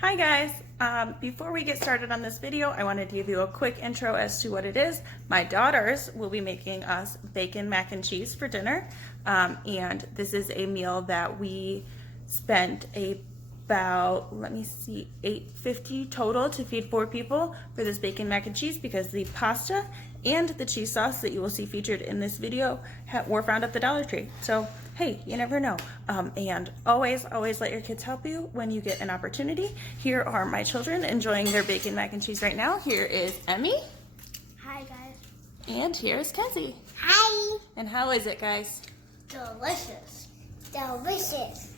Hi guys, before we get started on this video, I wanted to give you a quick intro as to what it is. My daughters will be making us bacon mac and cheese for dinner, and this is a meal that we spent about, let me see, $8.50 total to feed 4 people for this bacon mac and cheese, because the pasta and the cheese sauce that you will see featured in this video were found at the Dollar Tree. So hey, you never know. And always let your kids help you when you get an opportunity. Here are my children enjoying their bacon mac and cheese right now. Here is Emmy. Hi guys. And here is Kenzie. Hi. And how is it, guys? Delicious. Delicious.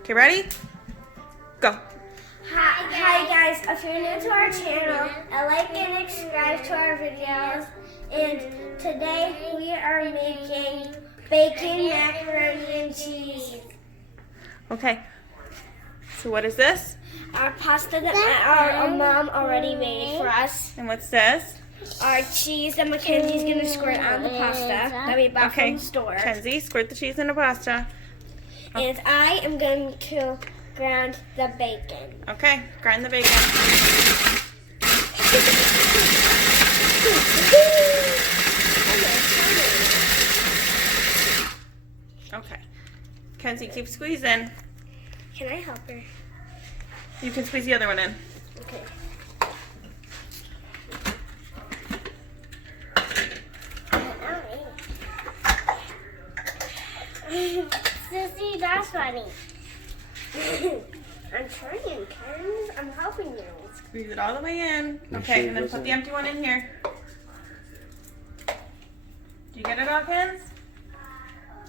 Okay, ready? Go. Hi guys. If you're new to our channel, like and subscribe to our videos. And today we are making bacon macaroni and cheese. Okay. So what is this? Our pasta that our mom already made for us. And what's this? Our cheese that Mackenzie's gonna squirt on the pasta that we bought from the store. Kenzie, squirt the cheese in the pasta. And I am going to grind the bacon. Okay, grind the bacon. Okay. Kenzie, keep squeezing. Can I help her? You can squeeze the other one in. Okay. Sissy, that's funny. I'm trying, Ken. I'm helping you. Squeeze it all the way in. Okay, and then put the empty one in here. Do you get it all, Kens?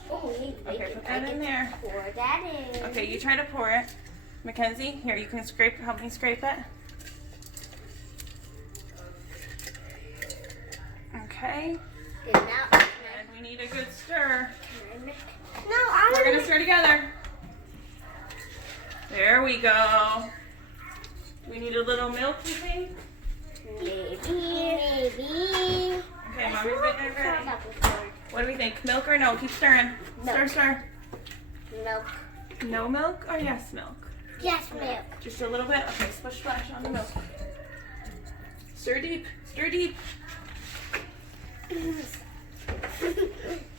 Oh, Okay, put that in there. Pour that in. Okay, you try to pour it. Mackenzie, here, you can help me scrape it. Okay. And we need a good stir. We're gonna stir together. There we go. We need a little milk, you think? Maybe. Okay, Mommy's getting it ready. What do we think? Milk or no? Keep stirring. Milk. Stir. Milk. No milk or yes milk? Yes, milk. Just a little bit? Okay, splash on the milk. Stir deep. Stir deep. Is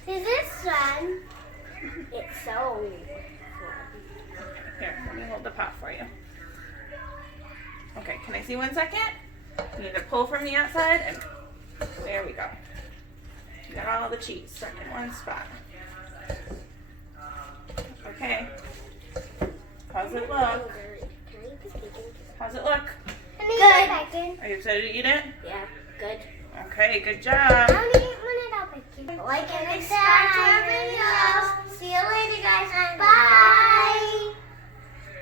this fun? It's so Here, let me hold the pot for you. Okay, can I see 1 second? You need to pull from the outside, and there we go. You got all the cheese stuck in one spot. Okay. How's it look? How's it look? Good. Are you excited to eat it? Yeah, good. Okay, good job. Like and subscribe to our video.